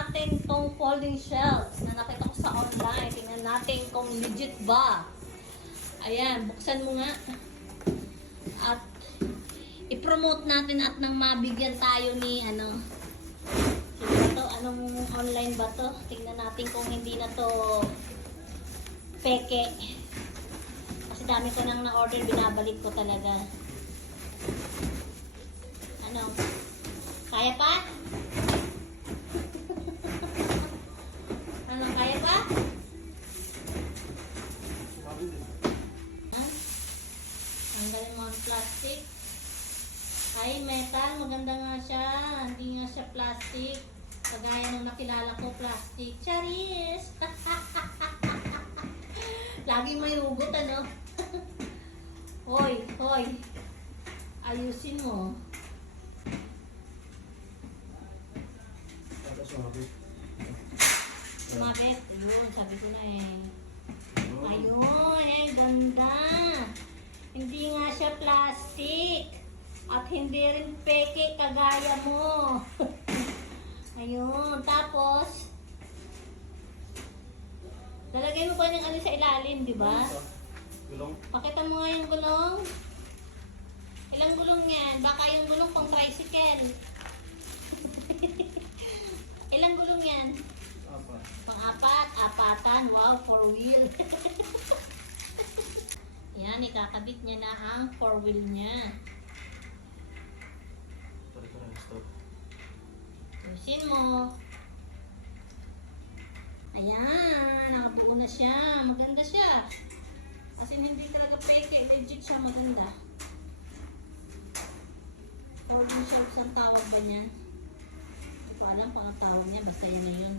natin tong folding shelves na nakita ko sa online. Tingnan natin kung legit ba. Ayan, buksan mo nga. At i-promote natin at nang mabigyan tayo ni ano. Sino ba to? Anong online ba to? Tingnan natin kung hindi na to peke. Kasi dami ko nang na-order, binabalik ko talaga. Ano? Kaya pa? Ano, kaya pa? Ha? Tanggalin mo ang plastic. Ay, metal. Maganda nga siya. Hindi nga siya plastic. Kagaya nung nakilala ko, plastic. Charis! Laging may hugot, ano? Hoy, hoy. Ayusin mo. Sumabit. Ayun, sabi ko na eh. Ayun, eh, ganda. Hindi nga siya plastic. At hindi rin peke kagaya mo. Ayun, tapos lalagay mo ba ng ano sa ilalim, di ba? Gulong. Pakita mo nga yung gulong. Ilang gulong yan? Baka yung gulong pang tricycle. Ilang gulong yan? Apat. Pang-apat, apatan. Wow, 4-wheel. Yan, ikakabit niya na ang 4-wheel niya. Stop. Ayusin mo. Ayan, nakabuo na siya. Maganda siya. Kasi hindi talaga peke. Legit siya, maganda. Folding shelves ang tawag ba niyan? Hindi ko alam kung ang tawag niya. Basta yun na yun.